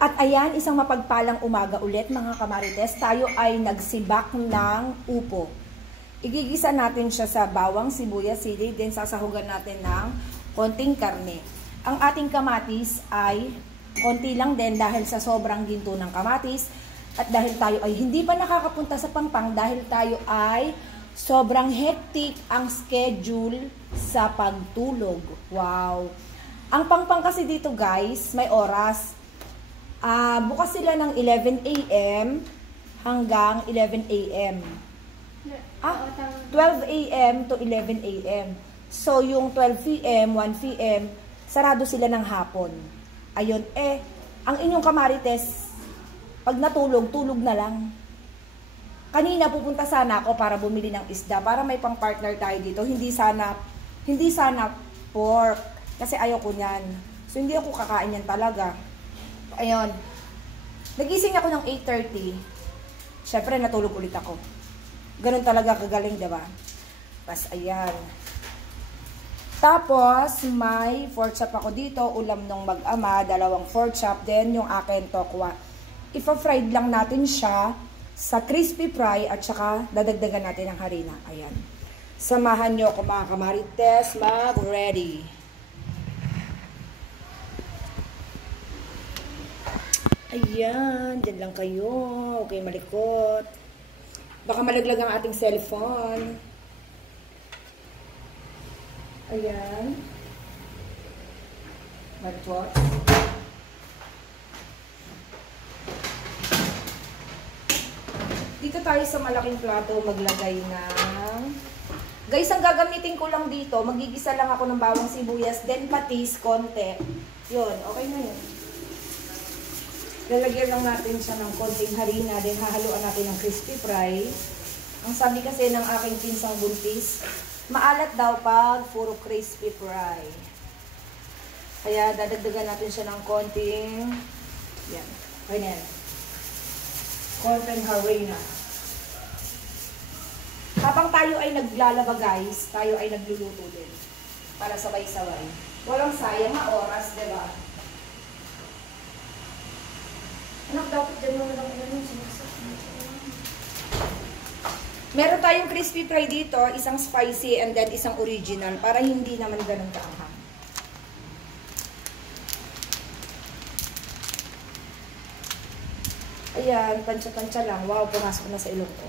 At ayan, isang mapagpalang umaga ulit mga kamarites. Tayo ay nagsibak ng upo. Igigisa natin siya sa bawang, sibuyas, sili, then sasahugan natin ng konting karne. Ang ating kamatis ay konti lang din dahil sa sobrang ginto ng kamatis. At dahil tayo ay hindi pa nakakapunta sa Pangpang, dahil tayo ay sobrang hectic ang schedule sa pagtulog. Wow! Ang Pangpang kasi dito guys, may oras. Bukas sila ng 11 a.m. hanggang 11 a.m. 12 a.m. to 11 a.m. So, yung 12 p.m., 1 p.m., sarado sila ng hapon. Ayun, ang inyong kamarites, pag natulog, tulog na lang. Kanina pupunta sana ako para bumili ng isda, para may pang-partner tayo dito. Hindi sana pork, kasi ayoko niyan. So, hindi ako kakain yan talaga. Ayun. Nagising ako ng 8:30. Syempre, natulog ulit ako. Ganun talaga kagaling, diba? Tapos, ayan. Tapos, may pork chop ako dito. Ulam nung mag-ama. 2 pork chop. Then, yung akin tokwa. Ipa-fried lang natin siya sa crispy fry at saka dadagdagan natin ng harina. Ayan. Samahan nyo ako mga kamarites. Mag-ready. Ayan, dyan lang kayo. Okay, malikot. Baka malaglag ang ating cellphone. Ayan. Malikot. Dito tayo sa malaking plato maglagay ng... Guys, ang gagamitin ko lang dito, magigisa lang ako ng bawang sibuyas, then patis, konti. Yun, okay na yun. Lalagyan lang natin siya ng konting harina, then hahaluan natin ng crispy fry. Ang sabi kasi ng aking pinsang buntis, maalat daw pag puro crispy fry. Kaya dadagdagan natin siya ng konting, yan, ganyan. Konting harina. Habang tayo ay naglalaba guys, tayo ay nagluluto din. Para sabay-sabay. Walang sayang na oras, diba? Anak, dapat dyan mo lang ilan yung sinasak. Meron tayong crispy fry dito, isang spicy and then isang original para hindi naman ganun kaanghang. Ayan, tansya-tansya lang. Wow, pumasok na sa ilong ko.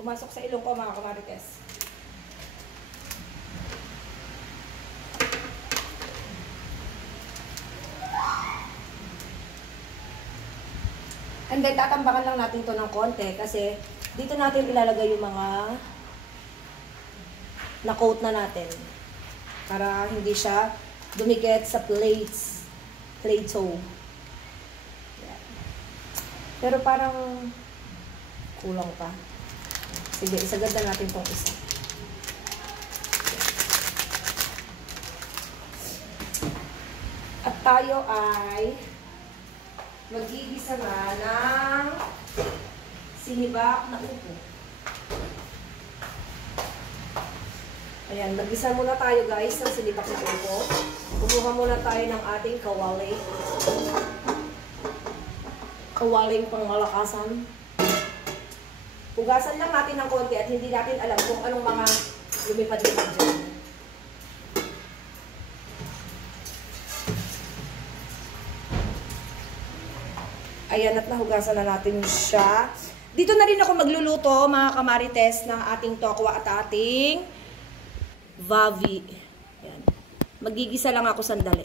Pumasok sa ilong ko mga kamarites. And then, tatambakan lang natin to ng konti kasi dito natin ilalagay yung mga na-coat na natin para hindi siya dumikit sa plates. Plato. Yeah. Pero parang kulang pa. Sige, isagad na natin tong isa. At tayo ay magigisa na ng sinibak na upo. Ayan, magisa muna tayo guys ng sinibak na upo. Kumuha muna tayo ng ating kawali. Kawaling pangmalakasan. Hugasan lang natin ng konti at hindi natin alam kung anong mga lumipad-lipad dyan. Ayan, at nahugasan na natin siya. Dito na rin ako magluluto, mga kamarites, ng ating tokwa at ating vavi. Ayan. Magigisa lang ako sandali.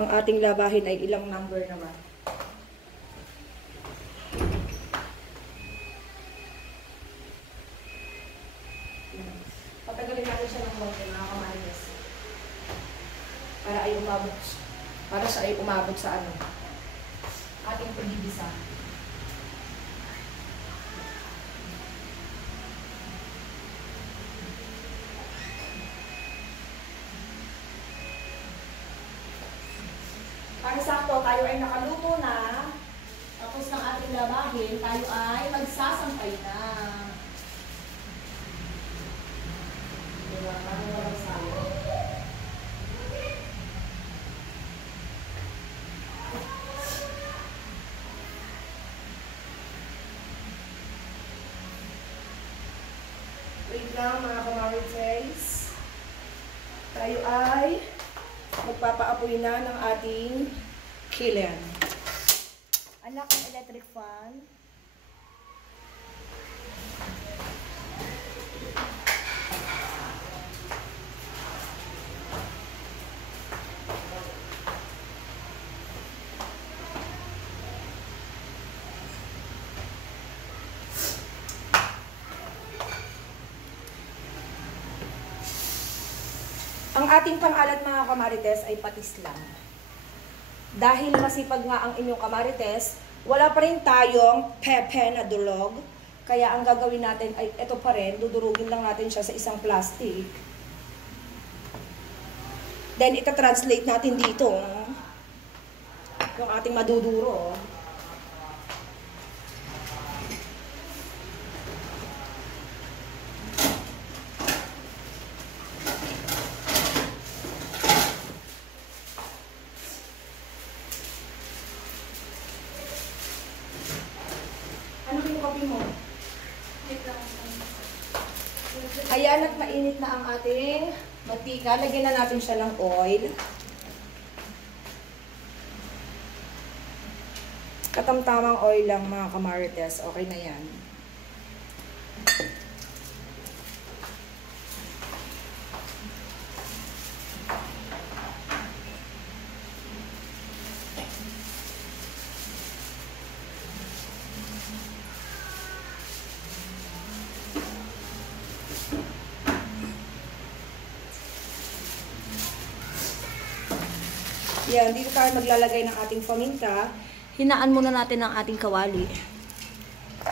Ang ating labahin ay ilang number naman. Ayan. Patagalin natin siya ng konti, mga kamarites. Para ay umabot siya. Para siya ay umabot sa ano, ating pagigisa. Para sakto, tayo ay nakaluto na. Tapos ng ating labahin, tayo ay magsasampay na. Wait lang mga kamarites. Tayo ay magpapaapoy na ng ating kiln. Anak ng electric fan. Ang ating pangalat mga kamarites ay patis lang. Dahil masipag nga ang inyong kamarites, wala pa rin tayong pepe na durog. Kaya ang gagawin natin ay ito pa rin, dudurugin lang natin siya sa isang plastic. Then ita-translate natin dito yung ating maduduro. Ayan at mainit na ang ating mantika. Lagyan na natin siya ng oil. Katamtamang oil lang mga kamarites. Okay na yan. Yan, dito tayo maglalagay ng ating paminta. Hinaan muna natin ang ating kawali.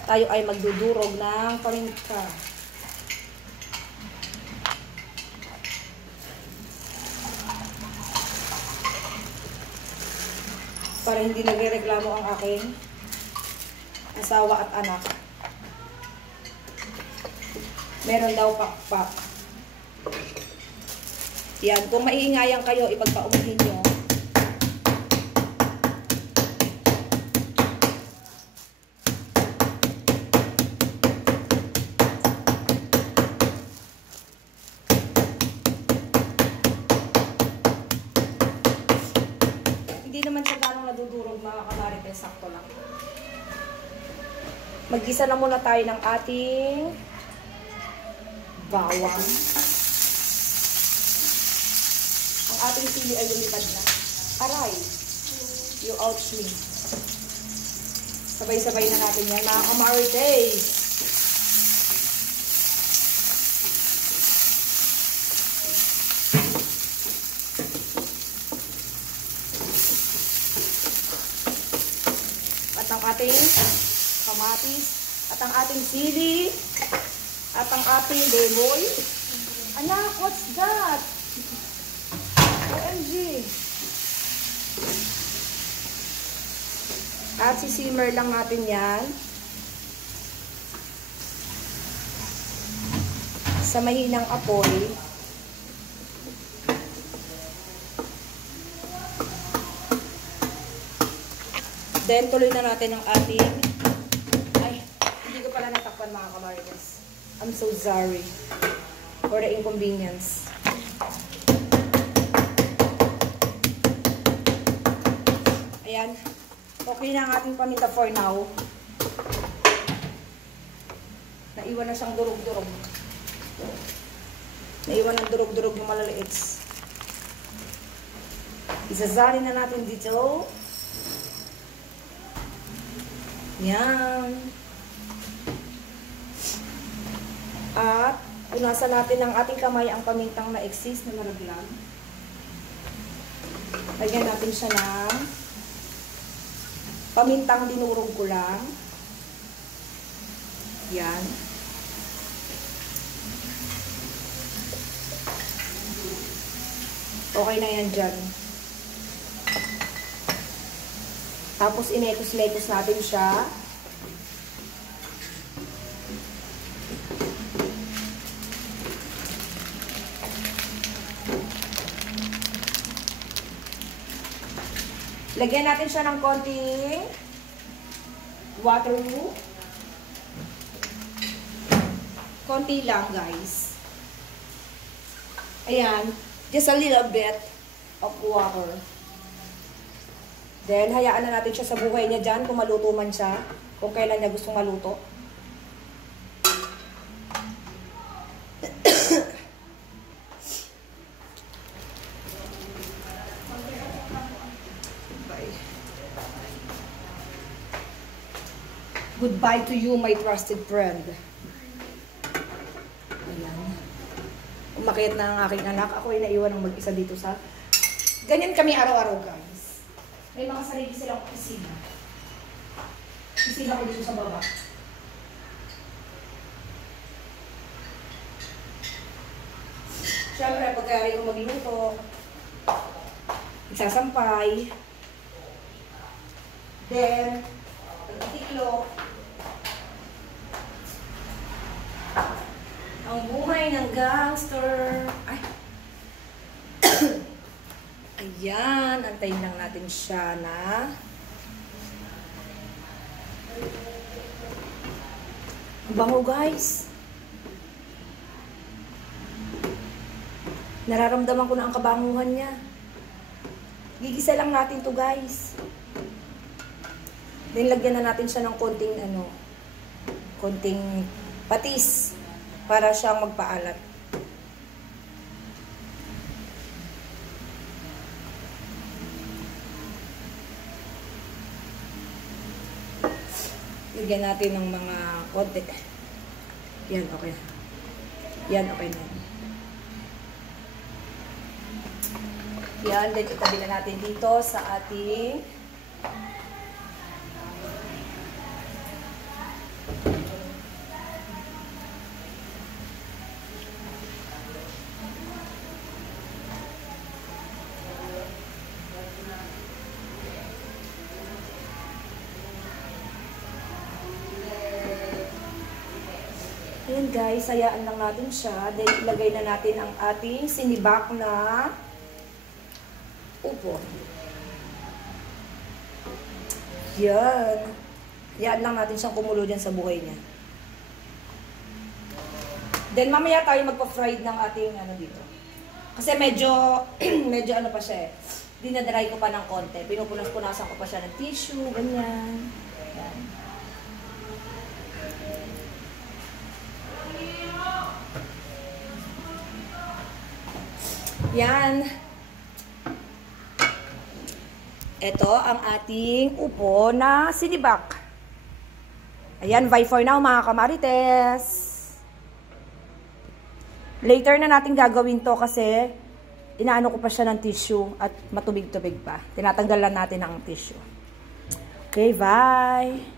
Tayo ay magdudurog ng paminta. Para hindi nagrereklamo ang aking asawa at anak. Meron daw pakpak. Yan, kung maiingayan kayo, ipagpaumihin nyo. Hindi naman siya ganong nadudurog mga kamarites, sakto lang. Mag-gisa na muna tayo ng ating bawang. Ang ating sili ay lumipad na. Aray! You ouch me. Sabay-sabay na natin yan mga kamarites. At ang ating kamatis, at ang ating sili, at ang ating baboy. Anak, what's that? OMG! At sisimmer lang natin yan sa mahinang apoy. Then, tuloy na natin ang ating... Ay, hindi ko pala natakpan mga kamarites. I'm so sorry for the inconvenience. Ayan. Okay na ang ating paminta for now. Naiwan na siyang durog-durog. Naiwan ng durog-durog ng malaliit. Isasali na natin dito. Yan. At punasan natin ng ating kamay ang pamintang na-exist na naraglag. Lagyan natin siya ng pamintang dinurog ko lang. Yan. Okay na yan dyan. Tapos inekos-lekos natin siya. Lagyan natin siya ng konting water. Konti lang, guys. Ayan. Just a little bit of water. Then, hayaan na natin siya sa buhay niya dyan kung maluto man siya. Kung kailan niya gustong maluto. Goodbye to you, my trusted friend. Ayan. Umakyat na ang aking anak. Ako ay naiwan ng mag-isa dito sa... Ganyan kami araw-araw, guys. May mga sarili silang opisina. Opisina ko dito sa baba. Siyempre, pagkayari ko magluto, magsasampay, then, pagtiklop, ang buhay ng gangster. Ay. Ayan, antayin lang natin siya na. Ang bango, guys. Nararamdaman ko na ang kabanguhan niya. Gigisa lang natin to, guys. Then, lagyan na natin siya ng konting patis para siyang magpaalat. Lagyan natin ng mga konti. Yan, okay. Yan, okay na. Yan, then itabi na natin dito sa ating Ayan guys, hayaan lang natin siya. Then ilagay na natin ang ating sinibak na upo. Yan. Hayaan lang natin siyang kumulo dyan sa buhay niya. Then mamaya tayo magpa-fried ng ating dito. Kasi medyo ano pa siya eh. Dinadry ko pa ng konti. Pinupunas-punasan ko pa siya ng tissue, ganyan. Yan. Yan. Ito ang ating upo na sinibak. Ayan, bye for now mga kamarites. Later na natin gagawin to kasi inaano ko pa siya ng tissue at matubig-tubig pa. Tinatanggalan natin ang tissue. Okay, bye!